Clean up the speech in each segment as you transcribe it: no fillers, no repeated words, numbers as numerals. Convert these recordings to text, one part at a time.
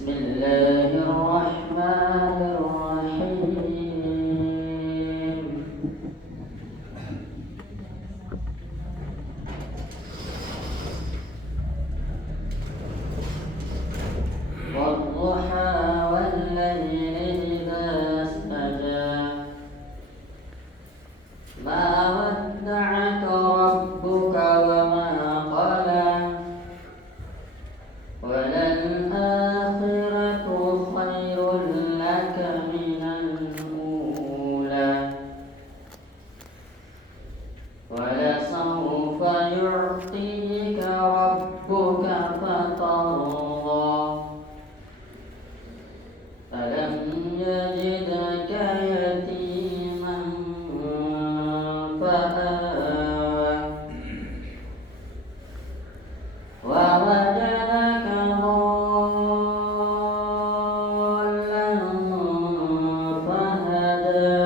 بسم الله الرحمن الرحيم والضحى والليل إذا سجى ما ودعك ربك وما قلى وللآخرة خير لك من الأولى ولسوف يعطيك ربك فترضى ألم يجدك يتيما فآوى ووجدك ضالا فهدى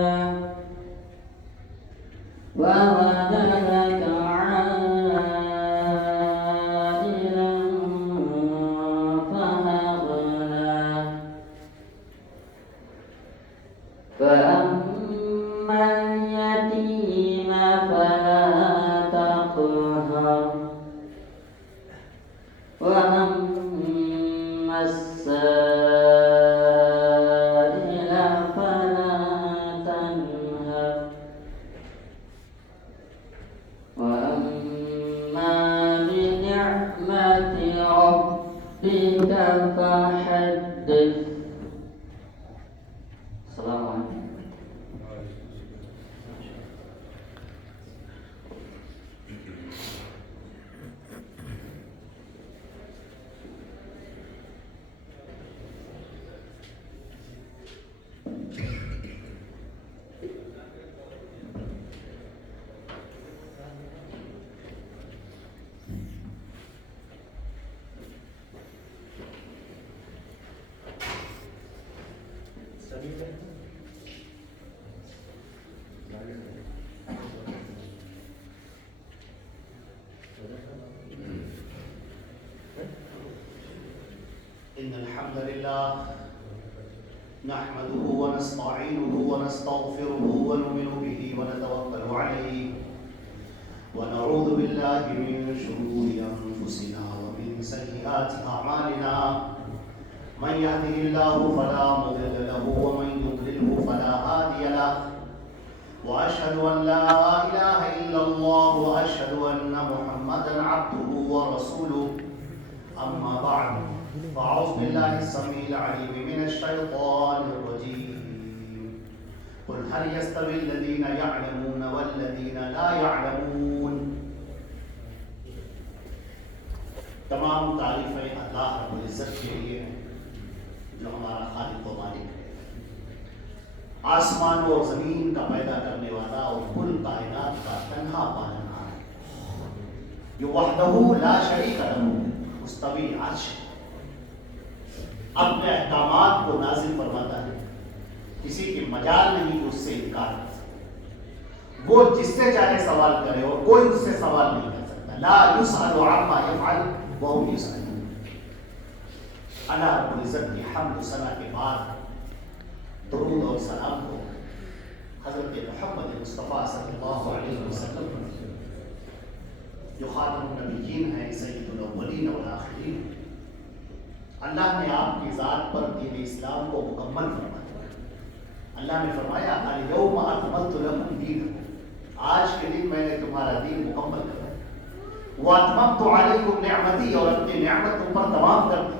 ووجدك عائلا فأغنى فأما اليتيم فلا تقهر وأما السائل فلا تنهر وأما بنعمة ربك فحدث. السلام عليكم. إن الحمد لله نحمده ونستعينه ونستغفره ونؤمن به ونتوكل عليه ونعوذ بالله من شرور أنفسنا ومن سيئات أعمالنا من يهده الله فلا مضل له ومن يضلله فلا هادي له وأشهد أن لا إله إلا الله وأشهد أن محمدا عبده ورسوله أما بعد فأعوذ بالله السميع العليم من الشيطان الرجيم قل هل يستوي الذين يعلمون والذين لا يعلمون. تمام تعریفیں اللہ رب العزت کے لیے ہیں جو ہمارا خالق و مالک ہے، آسمان اور زمین کا پیدا کرنے والا اور کل کائنات کا تنہا پالنہار ہے، جو وحدہ لا شریک لہ مستوی عرش ہے، اپنے احکامات کو نازل فرماتا ہے، کسی کے مجال نہیں کہ اس سے انکار کر سکتا، وہ جس سے چاہے سوال کرے اور کوئی اس سے سوال نہیں کر سکتا. لا یسأل عما یفعل وهم یسألون. اللہ رب العزت کی حمد و ثنا کے بعد درود اور سلام کو حضرت محمد مصطفیٰ صلی اللہ علیہ وسلم جو خاتم النبیین ہیں، سید الاولین والآخرین، اللہ نے آپ کی ذات پر دین اسلام کو مکمل فرمایا. اللہ نے فرمایا الیوم اکملت لکم دینکم، آج کے دن میں نے تمہارا دین مکمل کر دیا. واتممت علیکم نعمتی، اور اپنی نعمت تم پر تمام کر دی.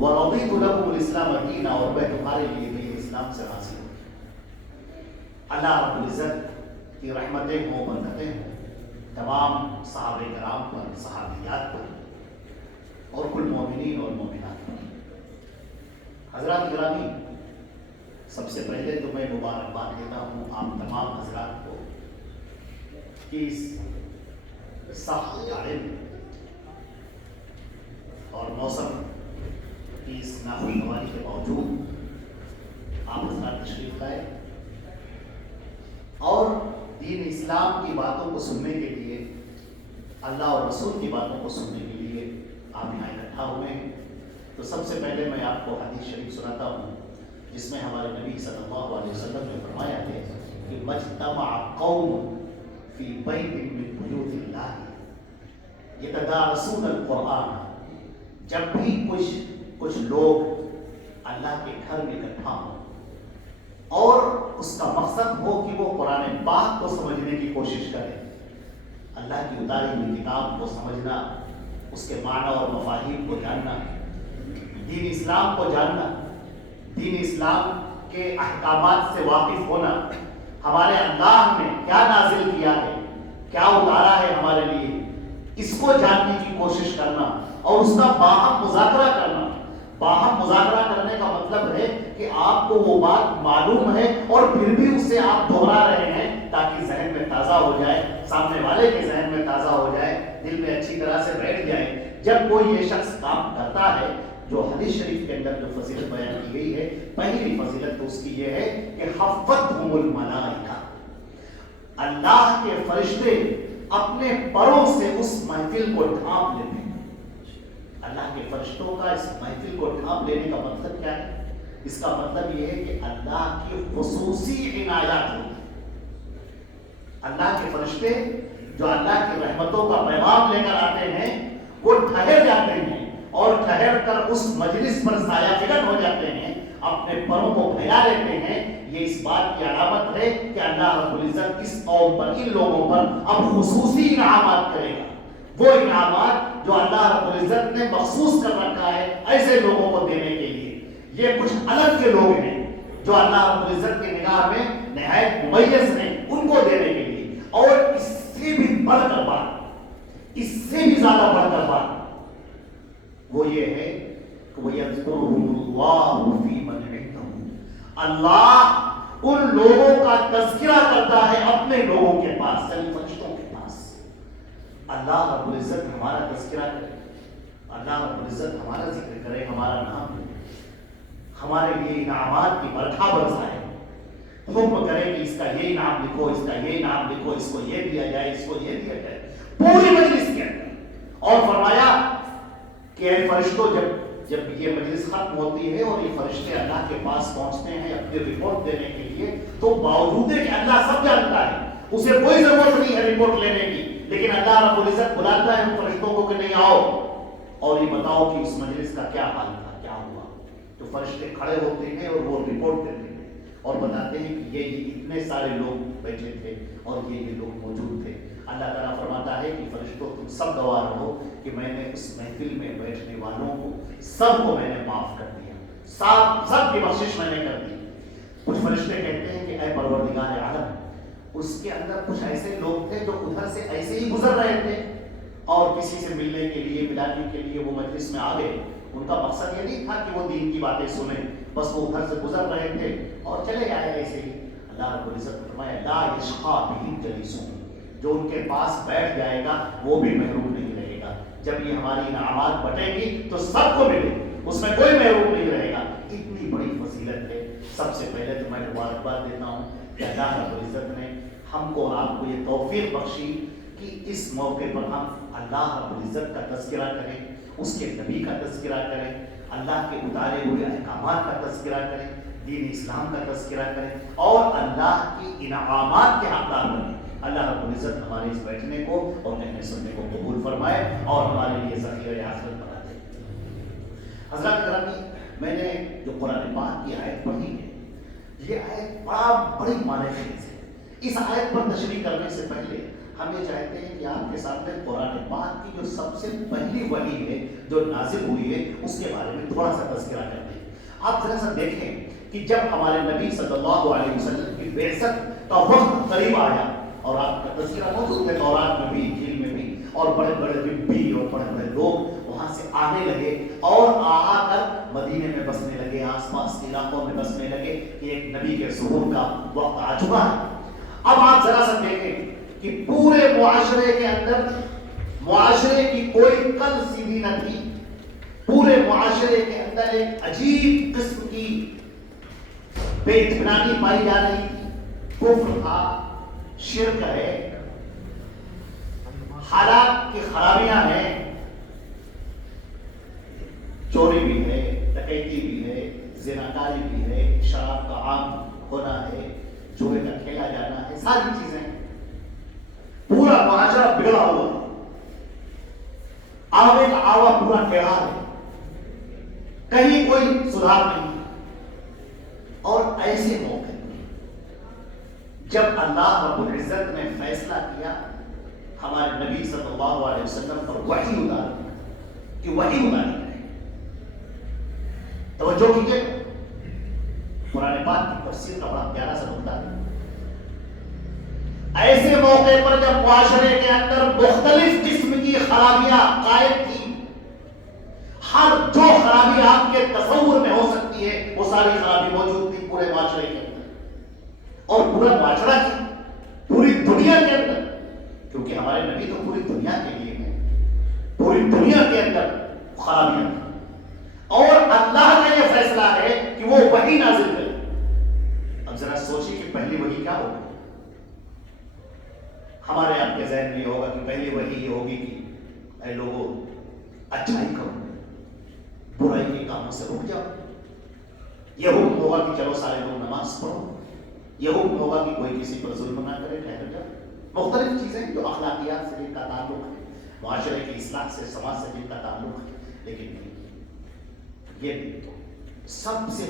ورضیت لکم الاسلام دینا، اور میں تمہارے لیے دین اسلام سے راضی ہوں. اللہ رب العزت کی رحمتیں ہوں، برکتیں ہوں تمام صحابہ کرام پر، صحابیات پر اور کل مومنین اور مومنات پر. حضرات گرامی، سب سے پہلے تو میں مبارکباد دیتا ہوں آپ تمام حضرات کو کہ اس سخت جالب اور موسم کی اس ناخوشگواری کے باوجود آپ حضرات تشریف لائے اور دین اسلام کی باتوں کو سننے کے لیے، اللہ اور رسول کی باتوں کو سننے کے لیے آپ یہاں اکٹھا ہوئے ہیں. تو تو سب سے پہلے میں آپ کو حدیث شریف سناتا ہوں جس میں ہمارے نبی صلی اللہ علیہ وسلم نے فرمایا ہے کہ مجتمع قوم فی بیت من بیوت اللہ یتدارسون القرآن، جب بھی کچھ لوگ اللہ کے گھر میں اکٹھا ہوں اور اس کا مقصد ہو کہ وہ قرآن پاک کو سمجھنے کی کوشش کریں، اللہ کی اتاری ہوئی کتاب کو سمجھنا، اس کے معنی اور مفاہیم کو جاننا، دین اسلام کو جاننا، دین اسلام کے احکامات سے واقف ہونا، ہمارے اللہ نے کیا نازل کیا ہے، کیا اتارا ہے ہمارے لیے، اس کو جاننے کی کوشش کرنا اور اس کا باہم مذاکرہ کرنا۔ باہم مذاکرہ کرنے کا مطلب ہے کہ آپ کو وہ بات معلوم ہے اور پھر بھی اسے آپ دہرا رہے ہیں تاکہ ذہن میں تازہ ہو جائے، سامنے والے کے ذہن میں تازہ ہو جائے، دل میں اچھی طرح سے بیٹھ جائے۔ جب کوئی یہ شخص کام کرتا ہے، جو حدیث شریف کے اندر جو فضیلت بیان کی گئی ہے، پہلی فضیلت تو اس کی یہ ہے کہ حفتھم الملائکہ، اللہ کے فرشتے اپنے پروں سے اس محفل کو ڈھانپ لیتے ہیں۔ اللہ کے فرشتوں کا اس محفل کو ڈھانپ لینے کا مطلب کیا ہے؟ اس کا مطلب یہ ہے کہ اللہ کی خصوصی عنایات ہوتی ہیں۔ اللہ کے فرشتے جو اللہ کی رحمتوں کا پیغام لے کر آتے ہیں، وہ ٹھہر جاتے ہیں اور ٹھہر کر اس مجلس پر سایہ فکن ہو جاتے ہیں، اپنے پروں کو پھیلا لیتے ہیں۔ یہ اس بات کی علامت ہے کہ اللہ رب العزت اس قوم پر، ان لوگوں پر اب خصوصی انعامات کرے گا، وہ انعامات جو اللہ رب العزت نے مخصوص کر رکھا ہے ایسے لوگوں کو دینے کے لیے۔ یہ کچھ الگ کے لوگ ہیں جو اللہ رب العزت کی نگاہ میں نہایت ممیز ہیں، ان کو دینے کے لیے۔ اور اس سے بھی بڑھ کر بات، اس سے بھی زیادہ بڑھ کر بات وہ یہ ہے کہ وَيَذْكُرُهُمُ اللَّهُ فِي مَنْ عِندَهُ، اللہ ان لوگوں کا تذکرہ کرتا ہے اپنے لوگوں کے پاس، یعنی فرشتوں کے پاس۔ اللہ رب العزت ہمارا تذکرہ کرے، اللہ رب العزت ہمارا ذکر کرے، ہمارا نام لے، ہمارے لیے انعامات کی برکھا برسائے، حکم کرے کہ اس کا یہ انعام لکھو، اس کا یہ انعام لکھو، اس کو یہ دیا جائے، اس کو یہ دیا جائے، پوری مجلس کے اندر۔ اور فرمایا کہ اے فرشتوں، جب یہ مجلس ختم ہوتی ہے اور یہ فرشتے اللہ کے پاس پہنچتے ہیں اپنی رپورٹ دینے کے لیے، تو باوجود ہے کہ اللہ سب جانتا ہے، اسے کوئی ضرورت نہیں ہے رپورٹ لینے کی، لیکن اللہ رب العزت بلاتا ہے ان فرشتوں کو کہ نہیں آؤ اور یہ بتاؤ کہ اس مجلس کا کیا حال تھا، کیا ہوا۔ تو فرشتے کھڑے ہوتے ہیں اور وہ رپورٹ دیتے ہیں اور بتاتے ہیں کہ یہ اتنے سارے لوگ بیٹھے تھے اور یہ لوگ موجود تھے۔ اللہ تعالیٰ فرماتا ہے کہ فرشتوں تم سب گواہ رہو کہ میں نے اس محفل میں بیٹھنے والوں کو سب کو میں نے معاف کر دیا، سب کی بخشش میں نے کر دی۔ کچھ فرشتے کہتے ہیں کہ اے پروردگار عالم، اس کے اندر کچھ ایسے لوگ تھے جو ادھر سے ایسے ہی گزر رہے تھے اور کسی سے ملنے کے لیے، ملانے کے لیے وہ مجلس میں آ گئے، ان کا مقصد یہ نہیں تھا کہ وہ دین کی باتیں سنیں، بس وہ ادھر سے گزر رہے تھے اور چلے آئے ایسے ہی۔ اللہ رب العزت فرمایا لا یشقی بہم جلیسہم، جو ان کے پاس بیٹھ جائے گا وہ بھی محروم نہیں رہے گا۔ جب یہ ہماری انعامات بٹے گی تو سب کو ملے، اس میں کوئی محروم نہیں رہے گا۔ اتنی بڑی فضیلت ہے۔ سب سے پہلے تو میں مبارکباد دیتا ہوں کہ اللہ رب العزت نے ہم کو اور آپ کو یہ توفیق بخشی کہ اس موقع پر ہم اللہ رب العزت کا تذکرہ کریں، اس کے نبی کا تذکرہ کریں، اللہ کے اتارے ہوئے احکامات کا تذکرہ کریں، دین اسلام کا تذکرہ کریں اور اللہ کی انعامات کے حقدار بنیں۔ اللہ رب العزت ہمارے اس بیٹھنے کو اور کہنے سننے کو قبول فرمائے اور ہمارے لیے ذخیرہ آخرت بنا دے۔ حضرات گرامی، میں نے جو قرآن پاک کی آیت پڑھی ہے، یہ آیت بڑی معنی خیز ہے۔ اس آیت پر تشریح کرنے سے پہلے ہم یہ چاہتے ہیں کہ آپ کے سامنے قرآن پاک کی جو سب سے پہلی وحی ہے جو نازل ہوئی ہے، اس کے بارے میں تھوڑا سا تذکرہ کرتے ہیں۔ آپ ذرا سا دیکھیں کہ جب ہمارے نبی صلی اللہ علیہ وسلم کی بعثت کا وقت قریب آیا، اور آپ کا تذکرہ موجود ہے تورات میں بھی، انجیل میں بھی، اور بڑے بڑے ربی اور بڑے بڑے لوگ وہاں سے آنے لگے اور آ کر مدینے میں بسنے لگے، آس پاس کے علاقوں میں بسنے لگے کہ ایک نبی کے ظہور کا وقت آ چکا ہے۔ اب آپ ذرا سا دیکھیں کہ پورے معاشرے کے اندر، معاشرے کی کوئی کل سیدھی نہ تھی، پورے معاشرے کے اندر ایک عجیب قسم کی بے اطمینانی پائی جا رہی تھی، کفر تھا، شرک ہے، حالات کی خرابیاں ہیں، چوری بھی ہے، ڈکیتی بھی ہے، زناکاری بھی ہے، شراب کا عام ہونا ہے، جوئے کا کھیلا جانا ہے، ساری چیزیں پورا معاشرہ بگڑا ہوا ہے، آوے کا آوا پورا ٹیڑھا ہے، کہیں کوئی سدھار نہیں۔ اور ایسے موقع جب اللہ رب العزت نے فیصلہ کیا ہمارے نبی صلی اللہ علیہ وسلم پر وحی اتاری کہ وحی اتاری ہے، توجہ کیجئے، قرآن پاک کی تفسیر کا بڑا پیارا سا نقطہ ہے۔ ایسے موقع پر جب معاشرے کے اندر مختلف قسم کی خرابیاں قائم تھی، ہر جو خرابی آپ کے تصور میں ہو سکتی ہے وہ ساری خرابی موجود تھی پورے معاشرے کے اندر، اور پورا معاشرہ کی پوری دنیا کے اندر، کیونکہ ہمارے نبی تو پوری دنیا کے لیے ہیں، پوری دنیا کے اندر خرابیاں تھیں، اور اللہ کا یہ فیصلہ ہے کہ وہ وحی نازل کرے۔ اب ذرا سوچیے کہ پہلی وحی کیا ہوگی؟ ہمارے آپ کے ذہن میں یہ ہوگا کہ پہلی وحی یہ ہوگی کہ اے لوگوں اچھائی کرو، برائی کے کاموں سے رک جاؤ، یہ حکم ہوگا کہ چلو سارے لوگ نماز پڑھو، یہ حکم ہوگا کہ کوئی کسی پر ظلم نہ کرے، ٹھہر جاؤ، مختلف چیزیں جو اخلاقیات سے جن کا تعلق ہے، معاشرے کی اصلاح سے، سماج سے جن کا تعلق ہے، لیکن یہ سب سے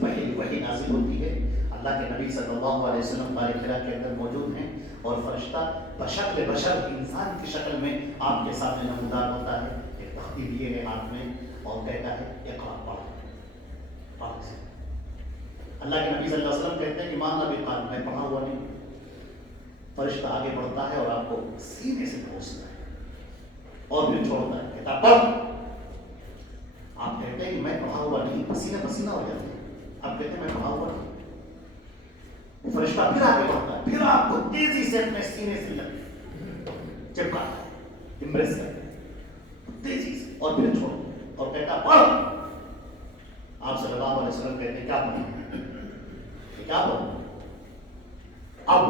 پہلی وحی نازل ہوتی ہے، اللہ کے نبی صلی اللہ علیہ وسلم غار حرا کے اندر موجود ہیں، اور فرشتہ بشکل بشر انسان کی شکل میں آپ کے سامنے نمودار ہوتا ہے، ایک تختی لیے ہے ہاتھ میں، اور کہتا ہے اقرا پڑھ۔ اللہ کے نبی صلی اللہ علیہ وسلم کہتے ہیں کہ مان نبی قال، میں پڑھا ہوا نہیں۔ فرشتہ آگے بڑھتا ہے اور آپ کو سینے سے پہنچتا ہے اور پھر چھوڑتا ہے، کہتا پڑھ۔ آپ کہتے ہیں کہ میں پڑھا ہوا نہیں، پسینہ پسینہ ہو جاتے ہیں، آپ کہتے ہیں میں پڑھا ہوا نہیں۔ فرشتہ پھر آگے بڑھتا ہے، پھر آپ کو تیزی سے اپنے سینے سے چپکاتا ہے، امپریس کرتا ہے تیزی سے، اور پھر چھوڑ اور کہتا پڑھ۔ آپ صلی اللہ علیہ وسلم کہتے ہیں کیا پڑھیں؟ کیا پڑھیں؟ اب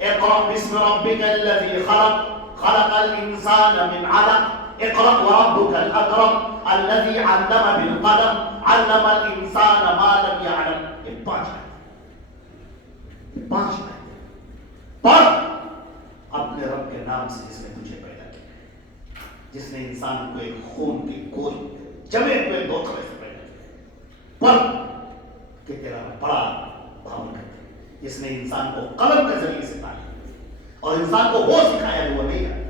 اقرأ باسم ربك الذي خلق، خلق الإنسان من علق، اقرأ وربك الأكرم الذي علم بالقلم، علم الإنسان ما لم يعلم۔ یہ پانچ پڑھ اپنے رب کے نام سے جس نے تجھے پیدا کیا، جس نے انسان کو ایک خون کی گوشت جمے ہوئے لوتھڑے سے پیدا کیا، پڑھ کہ تیرا بڑا بھاون کرتا ہے، جس نے انسان کو قلم کے ذریعے سے تعلیم اور انسان کو وہ سکھایا جو وہ نہیں ہے۔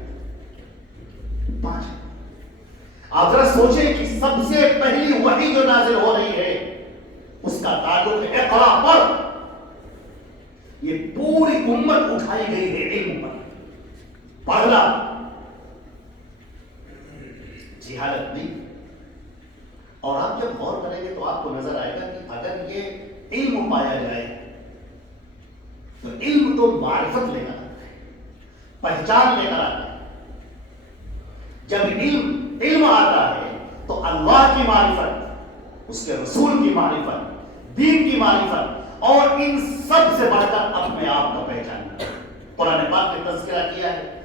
پانچ۔ آپ ذرا سوچیں کہ سب سے پہلی وحی جو نازل ہو رہی ہے اس کا تعلق ہے اقرا پڑھ۔ یہ پوری امت اٹھائی گئی ہے علم پر، پڑھنا، جہالت نہیں۔ اور آپ جب غور کریں گے تو آپ کو نظر آئے گا کہ اگر یہ علم پایا جائے تو علم تو معرفت لے کر آتا ہے، پہچان لے کر آتا ہے۔ جب علم آتا ہے تو اللہ کی معرفت، اس کے رسول کی معرفت، دین کی معرفت، اور ان سب سے بڑھ کر اپنے آپ کا پہچان۔ قرآن پاک نے تذکرہ کیا ہے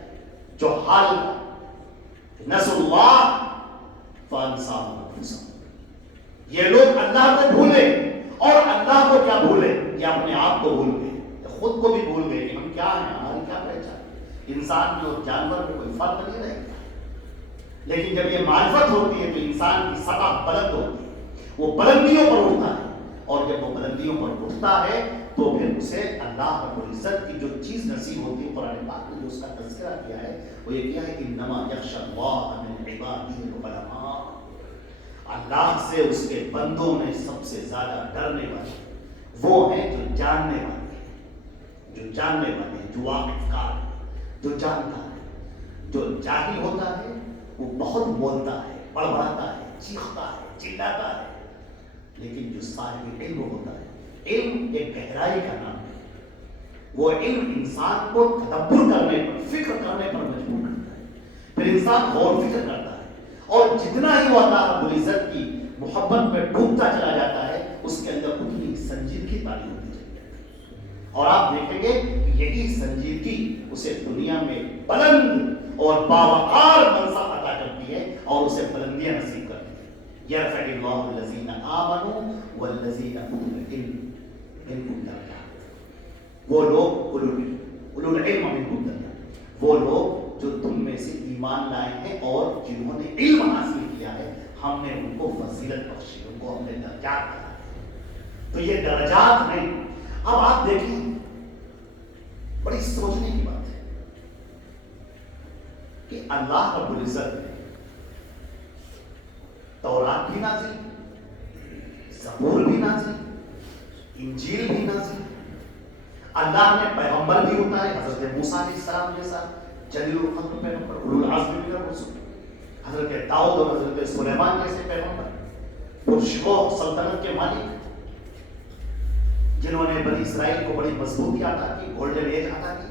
جو حال نسوا اللہ فانساہم انفسہم، یہ لوگ اللہ کو بھولے، اور اللہ کو کیا بھولے؟ یہ اپنے آپ کو بھول گئے، خود کو بھی بھول گئے کہ ہم کیا ہیں، ہماری کیا پہچان۔ انسان میں اور جانور میں کوئی فرق نہیں رہے گا، لیکن جب یہ معرفت ہوتی ہے تو انسان کی سطح بلند ہوتی ہے، وہ بلندیوں پر اٹھتا ہے، اور جب وہ بلندیوں پر اٹھتا ہے تو پھر اسے اللہ رب العزت کی جو چیز نصیب ہوتی ہے، قرآن پاک نے جو اس کا تذکرہ کیا ہے وہ یہ کیا ہے کہ انما یخشی اللہ من عبادہ العلماء، اللہ سے اس کے بندوں میں سب سے زیادہ ڈرنے والے وہ ہیں جو جاننے والے ہیں، جو جاننے والے ہیں، جو واقف کار ہے، جو جانتا ہے۔ جو جاہل ہوتا ہے وہ بہت بولتا ہے، بڑبڑاتا ہے، چیختا ہے، چلاتا ہے، لیکن جو صاحب علم ہوتا ہے، علم ایک گہرائی کا نام ہے، وہ علم انسان کو تدبر کرنے پر، فکر کرنے پر مجبور کرتا ہے، پھر انسان غور فکر کرتا ہے، اور جتنا ہی وہ اللہ رب العزت کی محبت میں ڈوبتا چلا جاتا ہے اس کے اندر اتنی سنجیدگی تعلیم ہوتی چلی جاتی ہے، اور آپ دیکھیں گے کہ یہی سنجیدگی اسے دنیا میں بلند اور باوقار منصب عطا کرتی کی ہے اور اسے بلندیاں نصیب کرتی ہے. یرفع اللہ الذین آمنوا والذین اوتوا العلم منکم درجات. وہ لوگ اولو العلم منکم درجات، وہ لوگ جو تم میں سے ایمان لائے ہیں اور جنہوں نے علم حاصل کیا ہے، ہم نے ان کو فضیلت بخشی، ان کو ہم نے درجات دیا. تو یہ درجات نہیں. اب آپ دیکھیں، بڑی سوچنے کی بات ہے کہ اللہ رب العزت نے تورات بھی نازل، زبور بھی نازل، انجیل بھی نازل. اللہ نے پیغمبر بھی اتارے، حضرت موسیٰ علیہ السلام جیسا جلیل القدر پیغمبر، اولو العزم من الرسل، حضرت داؤد اور حضرت سلیمان جیسے پیغمبر، پرشکوہ سلطنت کے مالک، جنہوں نے بنی اسرائیل کو بڑی مضبوطی عطا کی، گولڈن ایج عطا کی.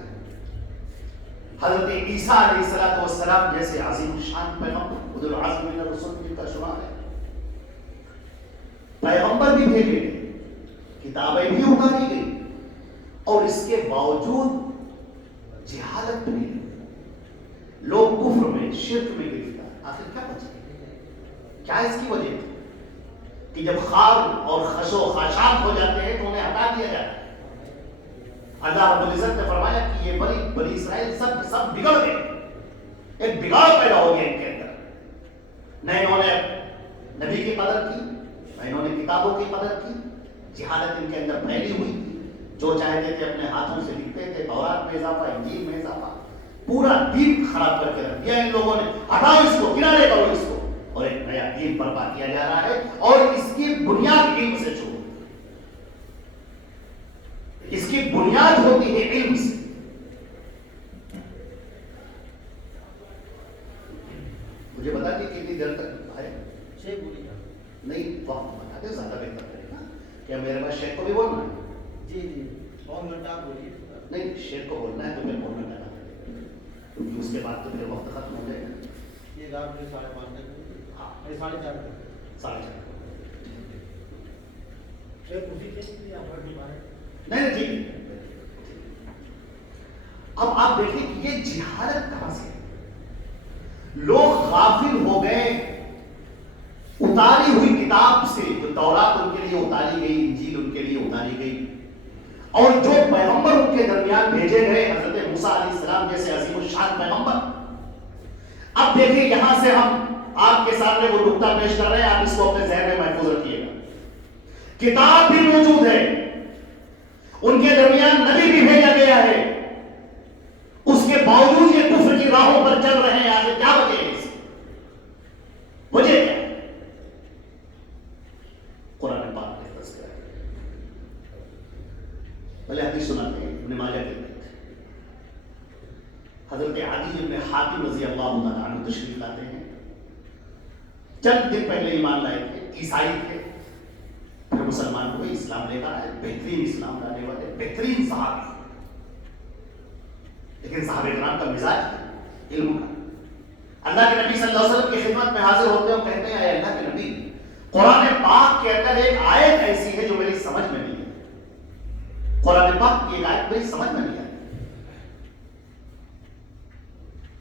حضرت عیسیٰ علیہ السلام جیسے عظیم الشان پیغمبر، اولو العزم من الرسل جن کا شمار ہے. پیغمبر بھی بھیجے گئے، کتابیں بھی اتاری گئی، اور اس کے باوجود جہالت میں لوگ کفر میں، شرک میں گرفتار. آخر کیا بچے؟ کیا اس کی وجہ تھی کہ جب خار اور خش و خاشاک ہو جاتے ہیں تو انہیں ہٹا دیا جاتا ہے. اللہ رب العزت نے فرمایا کہ یہ بنی اسرائیل سب بگڑ گئے، ایک بگاڑ پیدا ہو گیا ان کے اندر. نہ انہوں نے نبی کی قدر کی، نہ انہوں نے کتابوں کی قدر کی. جہالت ان کے اندر پھیلی ہوئی، جو چاہتے تھے اپنے ہاتھوں سے لکھتے تھے. تورات میں اضافہ، انجیل میں اضافہ، پورا دین خراب کر کے رکھ دیا ان لوگوں نے. ہٹاؤ اس کو، کنارے کرو اس کو، اور ایک نیا دین برپا کیا جا رہا ہے. اور اس کی بنیاد علم سے چھوڑ، اس کی بنیاد ہوتی ہے علم سے. مجھے بتا دیے کتنی دیر تک ہے؟ نہیں، وقت بتا دیں، زیادہ بہتر رہے گا. کیا میرے پاس شیخ کو بھی بولنا ہے؟ جی پون گھنٹہ آپ بولیے. نہیں، شیخ کو بولنا ہے تو پھر پون گھنٹہ کیونکہ اس کے بعد تو پھر وقت ختم ہو جائے گا. یہ رات میں 5:30 تک، ہاں، 4:30 تک. 4:30. نہیں نہیں ٹھیک ہے. اب آپ دیکھیں کہ یہ جہالت کہاں سے ہے. لوگ غافل ہو گئے اتاری ہوئی کتاب سے، جو تورات ان کے لیے اتاری گئی، انجیل ان کے لیے اتاری گئی، اور جو پیغمبر ان کے درمیان بھیجے گئے، حضرت موسیٰ علیہ السلام جیسے عظیم الشان پیغمبر. اب دیکھیں یہاں سے ہم آپ کے سامنے وہ نقطہ پیش کر رہے ہیں، آپ اس کو اپنے ذہن میں محفوظ رکھیے گا. کتاب بھی موجود ہے، ان کے درمیان نبی بھی بھیجا گیا ہے، اس کے باوجود یہ کفر کی راہوں پر چل رہے ہیں. آگے کیا وجہ ہے؟ اس وجہ کیا ہے؟ قرآن پاک نے تذکرہ ہے. بھلے حدیث سناتے ہیں ابن ماجہ کے اندر حضرت عدی بن حاتم رضی اللہ تعالیٰ عنہ تشریف لاتے ہیں. چند دن پہلے ایمان لائے تھے، عیسائی تھے، پھر مسلمان ہوئے، اسلام لے کر آئے، بہترین اسلام لانے والے، بہترین صحابی. لیکن صحابہ کرام کا مزاج ہے علم کا. اللہ کے نبی صلی اللہ علیہ وسلم کی خدمت میں حاضر ہوتے ہیں اور کہتے ہیں، اے اللہ کے نبی، قرآن پاک کے اندر ایک آیت ایسی ہے جو میری سمجھ میں نہیں ہے. قرآن پاک کی ایک آیت میری سمجھ میں نہیں آئی.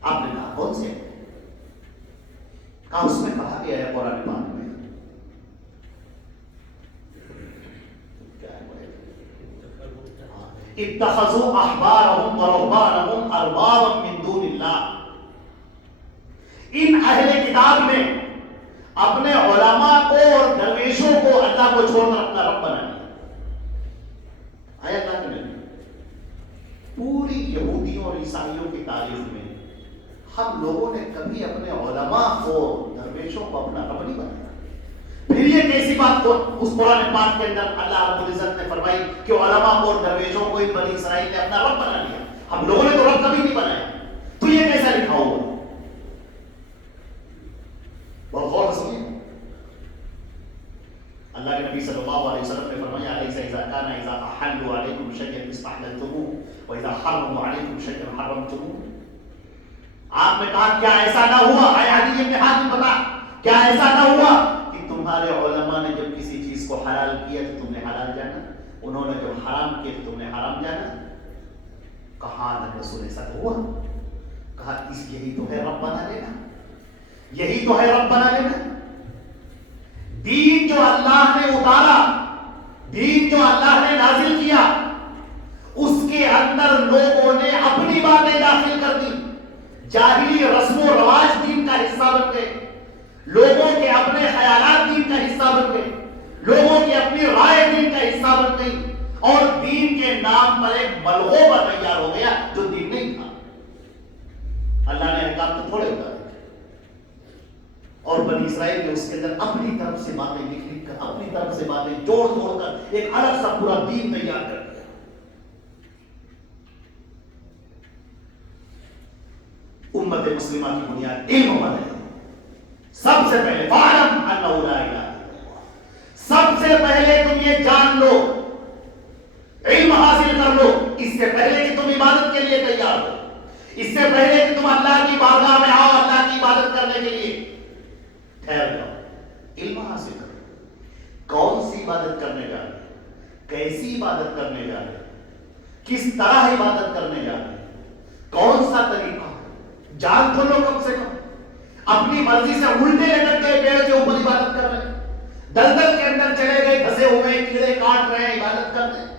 آپ نے کہا کون سے؟ کہا اس میں کہا گیا ہے قرآن پاک میں، اتخذوا احبارهم ورهبانهم اربابا من دون اللہ. ان اہل کتاب نے اپنے علماء کو اور درویشوں کو اللہ کو چھوڑ کر اپنا رب بنا لیا. آیا اللہ کے نبی، پوری یہودیوں اور عیسائیوں کی تاریخ میں ہم لوگوں نے کبھی اپنے علماء کو، درویشوں کو اپنا رب نہیں بنایا. پھر یہ کیسی بات کو اس قرآن پاک کے اندر اللہ رب العزت نے فرمائی کہ علماء کو اور درویشوں کو ان بنی اسرائیل نے اپنا رب بنا لیا. ہم لوگوں نے تو رب کبھی نہیں بنایا. تو یہ کیسا لکھا ہوا؟ بہت غور سے سنیے. اللہ کے نبی صلی اللہ علیہ وسلم نے فرمایا، الیس اذا کان اذا احلوا علیکم شیئا استحللتموه واذا حرموا علیکم شیئا حرمتموه. آپ نے کہا کیا ایسا نہ ہوا، اے عدی بن حاتم بتا، کیا ایسا نہ ہوا کہ تمہارے علماء نے جب کسی چیز کو حلال کیا تو تم نے حلال جانا، انہوں نے جب حرام کیا تو تم نے حرام جانا؟ کہا رسول ایسا تو ہوا. کہا اس یہی تو ہے رب بنا لینا. یہی تو ہے ربنا لینا. دین جو اللہ نے اتارا، دین جو اللہ نے نازل کیا، اس کے اندر لوگوں نے اپنی باتیں داخل کر دی. جاہلی رسم و رواج دین کا حصہ بن گئے، لوگوں کے اپنے خیالات دین کا حصہ بن گئے، لوگوں کی اپنی رائے دین کا حصہ بن گئی، اور دین کے نام پر ایک ملغوبہ تیار ہو گیا جو دین نہیں تھا. اللہ نے احکام تو تھوڑے اتارے اور بنی اسرائیل نے اس کے اندر اپنی طرف سے باتیں لکھ کر، اپنی طرف سے باتیں جوڑ کر ایک الگ سا پورا دین تیار کر دیا. امت مسلمہ کی بنیاد علم پر ہے. سب سے پہلے فاعلم انہ لا الہ الا اللہ، سب سے پہلے تم یہ جان لو، علم حاصل کر لو، اس سے پہلے کہ تم عبادت کے لیے تیار ہو، اس سے پہلے کہ تم اللہ کی بارگاہ میں آؤ اللہ کی عبادت کرنے کے لیے، ٹھہر جاؤ، علم حاصل کرو. کون سی عبادت کرنے جا رہے، کیسی عبادت کرنے جا رہے، کس طرح عبادت کرنے جا رہے، کون سا طریقہ، جان تو لو کم سے کم. اپنی مرضی سے الٹے لٹک گئے پیڑ کے اوپر عبادت کر رہے ہیں، دلدل کے اندر چلے گئے، دھسے ہوئے کیڑے کاٹ رہے ہیں، عبادت کر رہے ہیں.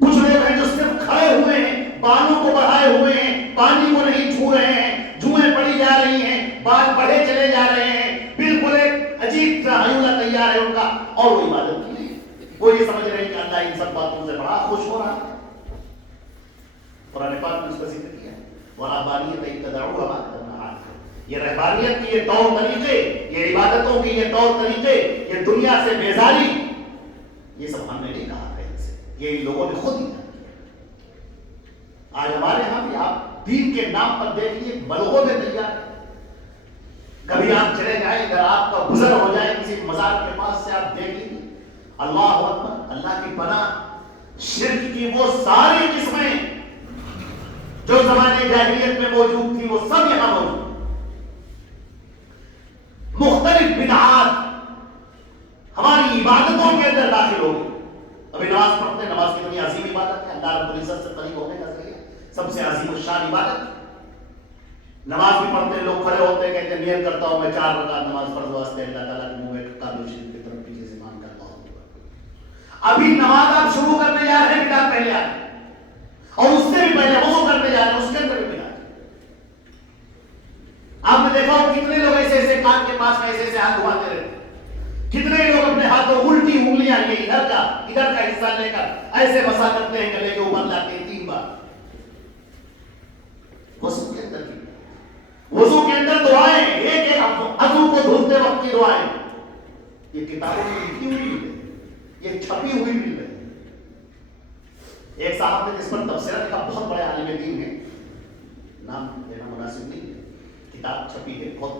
کچھ لوگ ہیں جو صرف کھڑے ہوئے ہیں، بالوں کو بڑھائے ہوئے ہیں، پانی کو نہیں چھو رہے ہیں، جوئیں پڑی جا رہی ہیں، بال بڑھے چلے جا رہے ہیں، بالکل ایک عجیب سا ہیولہ تیار ہے ان کا، اور وہ عبادت کی نہیں. وہ یہ سمجھ رہے ہیں کہ اللہ ان سب باتوں سے بڑا خوش ہو رہا ہے. قرآن پاک نے اس کا ذکر کیا، وَرَهْبَانِيَّةً ابْتَدَعُوهَا مَا كَتَبْنَاهَا عَلَيْهِمْ. یہ رہبانیت کی یہ طور طریقے، یہ عبادتوں کی یہ طور طریقے، یہ دنیا سے بیزاری، یہ سب ہم نے نہیں کہا کہیں سے، یہ ان لوگوں نے خود ہی کیا. آج ہمارے ہاں بھی آپ دین کے نام پر دیکھیے بلغوں میں تیار ہے. کبھی آپ چلے جائیں، اگر آپ کا گزر ہو جائے کسی مزار کے پاس سے، آپ دیکھ لیجیے اللہ اکبر، اللہ کی پناہ، شرک کی وہ ساری قسمیں جو زمانے جاہلیت میں موجود تھی وہ سب یہاں موجود. مختلف بدعات ہماری عبادتوں کے اندر داخل ہو گئی. ابھی نماز پڑھتے ہیں، نماز کتنی عظیم عبادت ہے، اللہ رب العزت سے قریب ہونے کا ذریعہ، سب سے عظیم الشان عبادت. نماز بھی پڑھتے ہیں، لوگ کھڑے ہوتے ہیں، کہتے ہیں نیت کرتا ہوں میں 4 رکعت نماز فرض واسطے اللہ تعالیٰ کے منہ میں کعبہ شریف کی طرف پیچھے سے مان کرتا ہوں. ابھی نماز آپ شروع کرنے جا رہے ہیں، بدعت پہلے آ رہی ہے، اور اس سے بھی پہلے وضو کرنے جا رہے ہیں، اس کے اندر بھی بدعت. آپ نے دیکھا ہو کتنے لوگ ایسے ایسے کان کے پاس میں ایسے ایسے ہاتھ دھواتے رہتے، کتنے لوگ اپنے ہاتھوں الٹی انگلیاں یہ ادھر کا حصہ لے کر ایسے مسا کرتے ہیں، گلے کے اوپر لاتے ہیں 3 بار. وضو کے اندر وضو کے اندر دعائیں، ایک ایک عضو کو دھلتے وقت کی دعائیں، یہ کتابوں میں لکھی ہوئی مل رہی، یہ چھپی ہوئی مل رہی. ایک صاحب نے جس پر تبصرہ لکھا، بہت بڑے عالم دین ہے، نام لینا مناسب نہیں ہے، کتاب چھپی ہے بہت،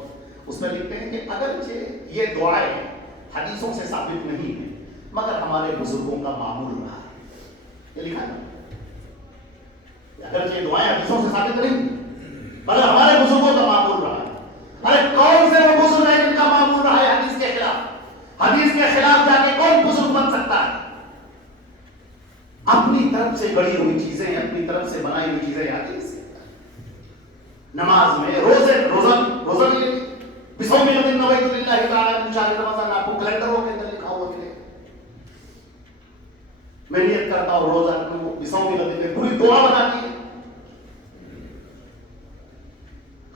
اس میں لکھتے ہیں کہ اگرچہ یہ دعائیں حدیثوں سے ثابت نہیں ہے مگر ہمارے بزرگوں کا معمول رہا ہے. یہ لکھا ہے اگرچہ یہ دعائیں حدیثوں سے ثابت نہیں مگر ہمارے بزرگوں کا معمول رہا ہے. ارے کون سے وہ بزرگ ہیں جن کا معمول رہا ہے حدیث کے خلاف؟ حدیث کے خلاف جا کے کون بزرگ بن سکتا ہے؟ اپنی طرف سے گڑی ہوئی چیزیں، اپنی طرف سے بنائی ہوئی چیزیں یاد نہیں سکتا. نماز میں روزہ یہ بصوم یوم نویت للہ تعالی من شہر رمضان، آپ کو کیلنڈروں کے اندر لکھا ہوا ملے، میں نیت کرتا ہوں روزہ رکھوں، بصوم یوم میں پوری دعا بناتی ہے.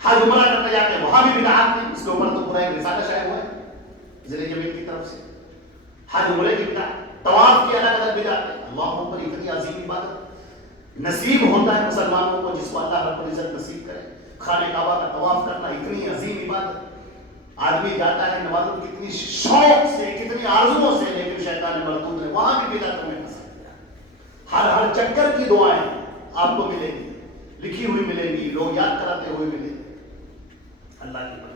حج عمرہ کرنے جاتے ہیں، وہاں بھی بدعات ہیں. اس کے اوپر تو پورا ایک رسالہ شائع ہوا ہے ضلع جمیل کی طرف سے. حج عمرے کی بدعت، طواف کی الگ الگ بدعت ہے. اللہ پر اتنی عظیم عبادت نصیب ہوتا ہے مسلمانوں کو جس کو اللہ رب العزت نصیب کرے. خانہ کعبہ کا طواف کرنا اتنی عظیم عبادت، آدمی جاتا ہے نمازوں کتنی شوق سے، کتنی آرزوؤں سے، لیکن شیطان مردود ہے، وہاں بھی بدعتوں میں پھنسا دیا. ہر چکر کی دعائیں آپ کو ملیں گی، لکھی ہوئی ملیں گی، لوگ یاد کراتے ہوئے ملیں گی. اللہ کی بات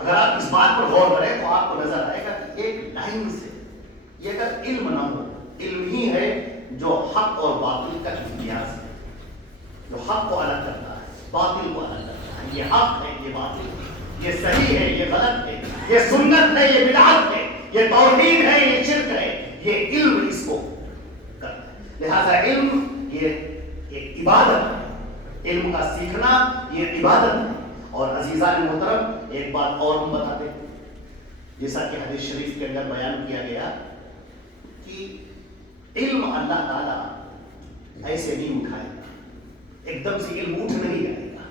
اگر آپ اس بات پر غور کریں تو آپ کو نظر آئے گا کہ ایک لائن سے یہ اگر علم نہ ہو، علم ہی ہے جو حق اور باطل کا امتیاز ہے، جو حق کو الگ کرتا ہے، باطل کو الگ کرتا ہے. یہ حق ہے، یہ باطل ہے، یہ صحیح ہے، یہ غلط ہے، یہ سنت ہے، یہ بدعت ہے، یہ توحید ہے، یہ شرک ہے. یہ علم اس کو کرتا ہے. لہذا علم یہ ایک عبادت ہے، علم کا سیکھنا یہ عبادت ہے. اور عزیزان محترم ایک بات اور ہم بتاتے ہیں، جیسا کہ حدیث شریف کے اندر بیان کیا گیا کہ علم اللہ تعالیٰ ایسے نہیں اٹھائے گا، ایک دم سے علم اٹھ نہیں جائے گا،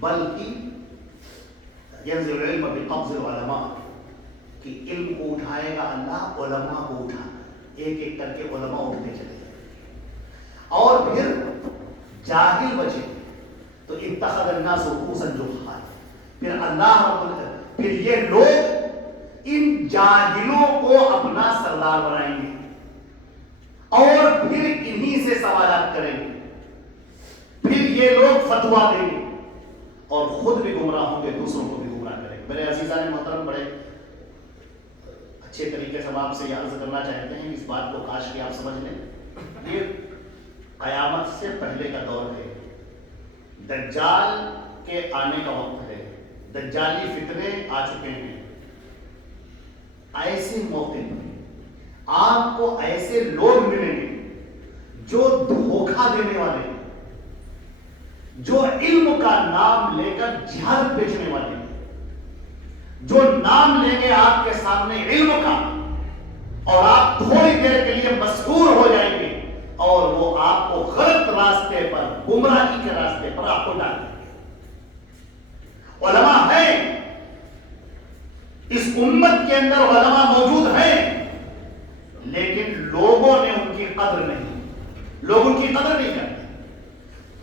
بلکہ ینزل العلم بقبض العلماء، کہ علم کو اٹھائے گا اللہ، علماء کو اٹھانا، ایک ایک کر کے علماء اٹھتے چلے جائیں، اور پھر جاہل بچے تو اتخذ الناس رؤوسا جهالا، پھر اللہ پھر یہ لوگ ان جاہلوں کو اپنا سردار بنائیں گے اور پھر انہی سے سوالات کریں گے، پھر یہ لوگ فتوا دیں گے اور خود بھی گمراہ ہوں گے، دوسروں کو بھی گمراہ کریں گے۔ میرے عزیزان محترم، بڑے اچھے طریقے سے ہم آپ سے یہ عرض کرنا چاہتے ہیں، اس بات کو کاش کہ آپ سمجھ لیں، یہ قیامت سے پہلے کا دور ہے، دجال کے آنے کا وقت ہے، دجالی فتنے آ چکے ہیں، ایسے موقع پر آپ کو ایسے لوگ ملیں گے جو دھوکہ دینے والے ہیں، جو علم کا نام لے کر جہالت بیچنے والے ہیں، جو نام لیں گے آپ کے سامنے علم کا اور آپ تھوڑی دیر کے لیے مسحور ہو جائیں گے اور وہ آپ کو غلط راستے پر، گمراہی کے راستے پر آپ کو ڈال دیں گے۔ علماء ہیں، اس امت کے اندر علماء موجود ہیں، لیکن لوگوں نے ان کی قدر نہیں، لوگ ان کی قدر نہیں کرتے۔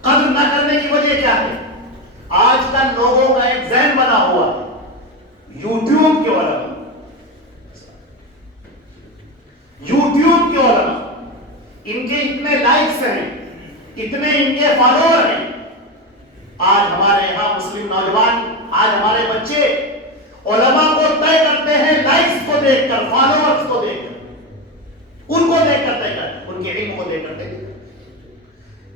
قدر نہ کرنے کی وجہ کیا ہے؟ آج کل لوگوں کا ایک ذہن بنا ہوا ہے، یوٹیوب کے علماء، یوٹیوب کے علماء، ان کے اتنے لائکس ہیں، اتنے ان کے فالوور ہیں۔ آج ہمارے یہاں مسلم نوجوان، آج ہمارے بچے علماء کو طے کرتے ہیں لائکس کو دیکھ کر، فالوورز کو دیکھ کر، ان کو دیکھ کر طے کر، ان کے علم کو دیکھ کر طے کر۔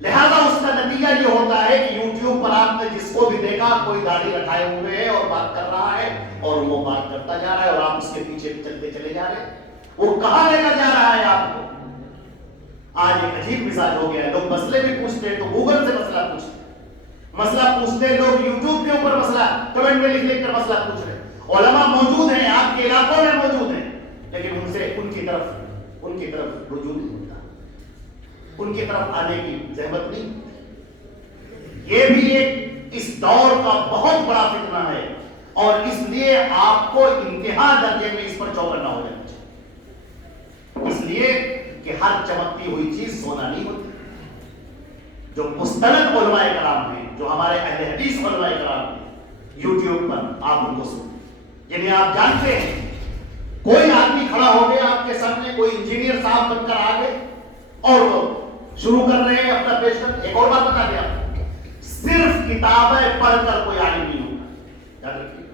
لہذا اس کا نتیجہ یہ ہوتا ہے کہ یوٹیوب پر آپ نے جس کو بھی دیکھا، کوئی داڑھی رکھائے ہوئے ہے اور بات کر رہا ہے اور وہ بات کرتا جا رہا ہے اور آپ اس کے پیچھے چلتے چلے جا رہے ہیں، وہ کہاں لے کر جا رہا ہے آپ کو؟ آج ایک عجیب مزاج ہو گیا ہے، لوگ مسئلے بھی پوچھتے ہیں تو گوگل سے مسئلہ پوچھتے ہیں، مسئلہ پوچھتے ہیں لوگ یوٹیوب کے اوپر مسئلہ کمنٹ میں لکھ کر مسئلہ پوچھ رہے ہیں۔ علماء موجود ہیں، آپ کے علاقوں میں موجود ہیں، لیکن ان سے ان کی طرف رجوع نہیں ہوتا، ان کی طرف آنے کی زحمت نہیں۔ یہ بھی ایک اس دور کا بہت بڑا فتنہ ہے اور اس لیے آپ کو انتہا درجے میں اس پر چوکنا ہو جانا چاہیے، اس لیے کہ ہر چمکتی ہوئی چیز سونا نہیں ہوتی۔ جو مستند علماء کرام ہیں، جو ہمارے اہل حدیث علماء کرام ہیں، یوٹیوب پر آپ ان کو سنیں، جنہیں آپ جانتے ہیں، کوئی آدمی کھڑا ہو گیا آپ کے سامنے، کوئی انجینئر صاحب بن کر آ گئے اور وہ شروع کر رہے ہیں اپنا پیش کر۔ ایک اور بات بتا دیں آپ، صرف کتابیں پڑھ کر کوئی عالم نہیں ہوگا، یاد رکھیے۔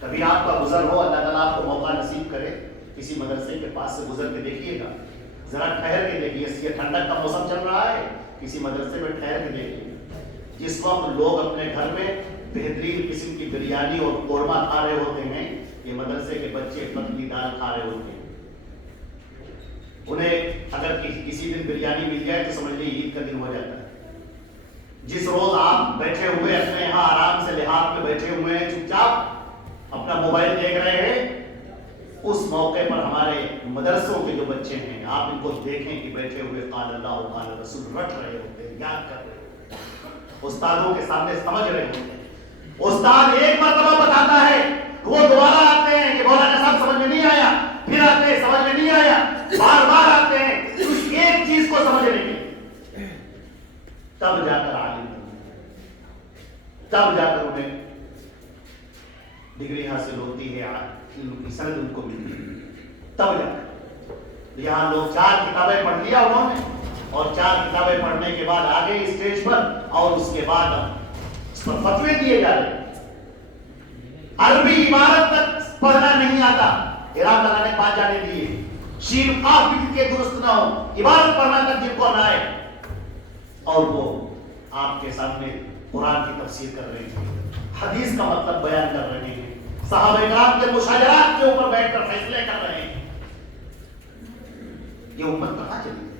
کبھی آپ کا گزر ہو، اللہ تعالیٰ آپ کو موقع نصیب کرے، کسی مدرسے کے پاس سے گزر کے دیکھیے گا، ذرا ٹھہر کے دیکھیے، یہ ٹھنڈک کا موسم چل رہا ہے، کسی مدرسے میں ٹھہر کے دیکھیے، جس وقت لوگ اپنے گھر میں بہترین قسم کی بریانی اور قورمہ کھا رہے ہوتے ہیں، یہ مدرسے کے بچے پتلی دال کھا رہے ہوتے ہیں۔ انہیں اگر کسی دن بریانی مل جائے تو سمجھ لیجیے عید کا دن ہو جاتا ہے۔ جس روز آپ بیٹھے ہوئے اپنے یہاں آرام سے لحاظ میں بیٹھے ہوئے ہیں، چپ چاپ اپنا موبائل دیکھ رہے ہیں، اس موقع پر ہمارے مدرسوں کے جو بچے ہیں، آپ ان کو دیکھیں کہ بیٹھے ہوئے قال اللہ و قال رسول رٹ رہے ہوتے ہیں، یاد کر رہے ہوتے ہیں، استادوں کے سامنے سمجھ رہے ہوتے ہیں۔ استاد ایک مرتبہ بتاتا ہے، وہ دوبارہ آتے ہیں کہ مولانا صاحب سمجھ میں نہیں آیا، پھر آتے ہیں سمجھ میں نہیں آیا، بار بار آتے ہیں اس ایک چیز کو سمجھنے کے لیے، تب جا کر عالم، تب جا کر انہیں ڈگری حاصل ہوتی ہے، علم کی سند ان کو ملتی ہے، تب جا کر۔ یہاں لوگ 4 کتابیں پڑھ لیا انہوں نے، اور 4 کتابیں پڑھنے کے بعد آگے اسٹیج پر، اور اس کے بعد اس پر فتوے دیے جا رہے ہیں۔ عربی عبارت تک پڑھنا نہیں آتا، عراق اللہ نے 5 جانے دیے، شین قاف بھی کے درست نہ ہو، عبارت پڑھنا تک جن کو نہ آئے، اور وہ آپ کے سامنے قرآن کی تفسیر کر رہے ہیں، حدیث کا مطلب بیان کر رہے ہیں، صحابہ کرام کے مشاجرات کے اوپر بیٹھ کر فیصلے کر رہے ہیں۔ یہ امت کہاں چلی؟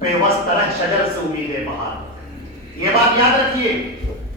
پیوست طرح شجر سے امید ہے بہار۔ یہ بات یاد رکھیے،